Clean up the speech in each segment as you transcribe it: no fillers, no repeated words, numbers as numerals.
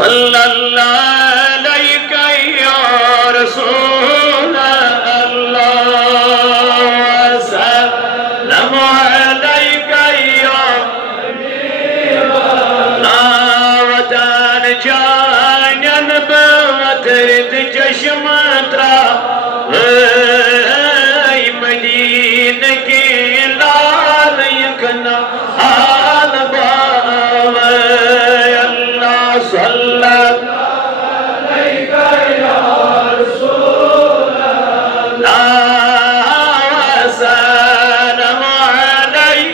सल्लल्लाहु अलैहि या रसूल अल्लाह सल्लल्लाहु अलैहि या नावतन जानन बवतरित चश्मत्रा मदीन के लाल यकना हाल बाव अल्लाह सल्लल्लाहु अलैहि या रसूल अल्लाह सल्लल्लाहु अलैहि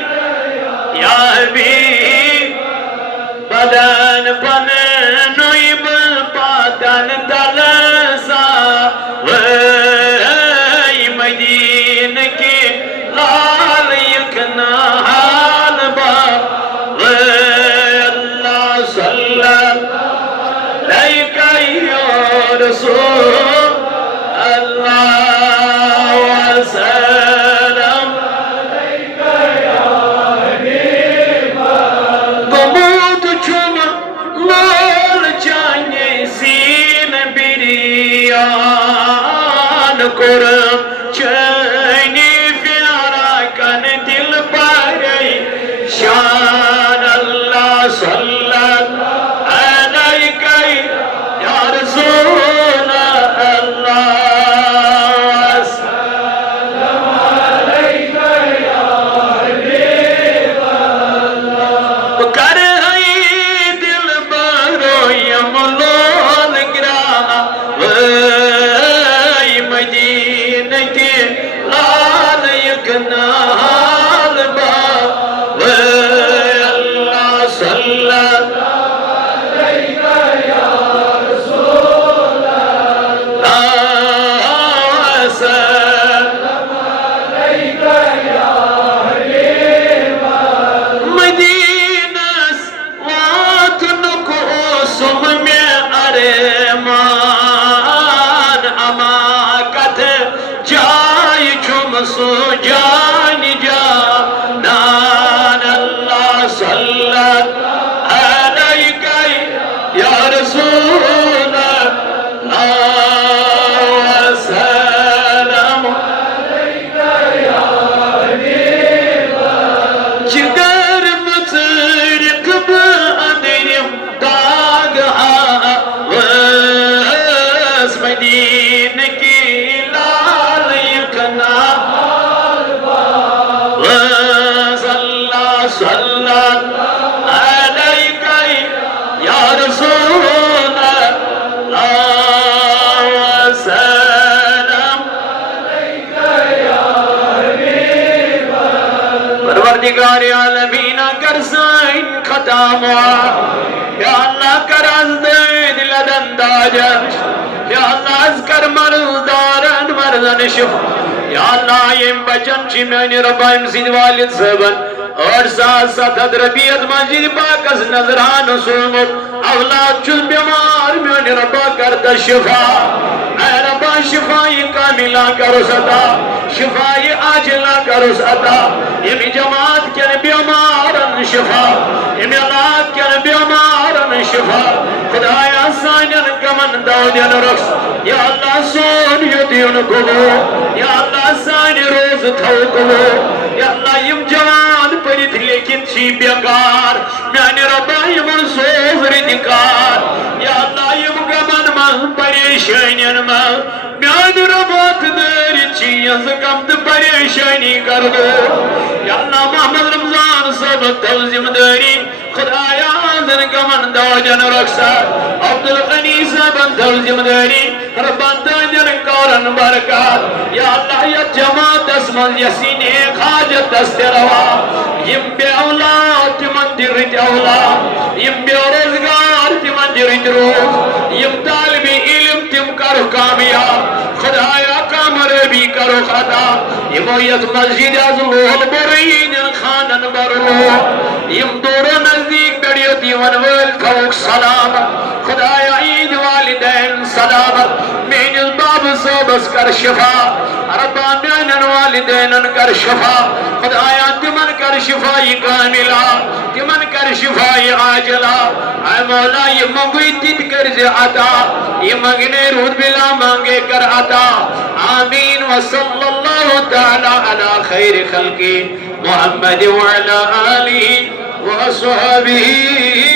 या हबीब बदन बन नोइब पादन तलसा मदीन के लाल यकना हाल बाव अल्लाह सल्लल्लाहु अलैहि या रसूल अल्लाह वसल्लम गमूद छुम लाल चाने सीन बिरियान कुरम चैनी प्यारा कन दिल पर शान अल्लाह सल्लल्लाहु अलैहि या रसूल अल्लाह सल्लल्लाहु अलैहि या हबीब अल्लाह कर है दिल बरो यमलोल गिरा मदीन के लाल यकना हाल बाव अल्लाह सल्लल्लाहु अलैहि या रसूल अल्लाह सल्लल्लाहु अलैहि या हबीब मदीनस वातन को सुम में अरमान अमाकत जाय चुम सो जान जा नान अल्लाह सल्लल्लाहु अलैहि या रसूल अल्लाह सल्लल्लाहु अलैहि या हबीब जिगर मुसरिक बदरिम दाग वस मदीन की लाल यकना हाल बाव अल्लाह सल्लल्लाहु अलैहि या रसूल अल्लाह वसल्लम परवरदिगार आलमीन कर साइन खता मुआ या अल्लाह कर दिल दंदाजा या अल्लाह कर मर्दारन मर्दन शिफ या अल्लाह यम बचन छि मेनि रबाइम सिद वालिद सबन और साथ साथ रबियत मस्जिद पाकस नजरान सोमत औलाद चुल बीमार मेनि रबा करता शिफा ऐ रबा शिफाई कामिला करो सदा शिफाई आजिला करो सदा यमी जमात के बीमारन शिफा यमी औलाद के बीमारन शिफा खुदाया सानन कमन दाउदन रक्स या अल्लाह सोन युदिन को या अल्लाह सान रोज थौ को या अल्लाह यम जवान परित लेकिन छी बेकार मैंने रबा यमन सोज रिदिकार या अल्लाह यम गमन मन परेशानियन मन मैंने रबात दर छी यस कम त परेशानी कर दो या अल्लाह मोहम्मद रमजान सब तल जिम्मेदारी खुदाया जन गमन दाजन रक्षा अब्दुल गनी साहब तल जिम्मेदारी रब्बान जन करन बरकत या अल्लाह या जमात असमल यसीने हाजत दस्तरवा यम बे औलाद मंदिर औलाद यम बे रोजगार मंदिर रोज यम तालिबे इल्म तिम करो कामयाब खुदाया कामर भी करो खता यमो यत मस्जिद अज़लोल बरीन खानन बरो यम दोरो नजदीक बड़ियो दीवन वल खौक सलाम खुदाया ईद वालिदैन सलामत मेनिल बाब सोबस कर शिफा रब्बा मेनन वालिदैन कर शिफा खुदाया तिमन कर शिफाई कामिला तिमन कर कर शिफाए आजला, ऐ मौला ये मंगुइतित कर जे अता, ये मंगने रूद बिला मांगे कर अता। आमीन व सल्लल्लाहु तआला अला खैर खल्की मुहम्मद व अला आलिहि व अस्हाबिही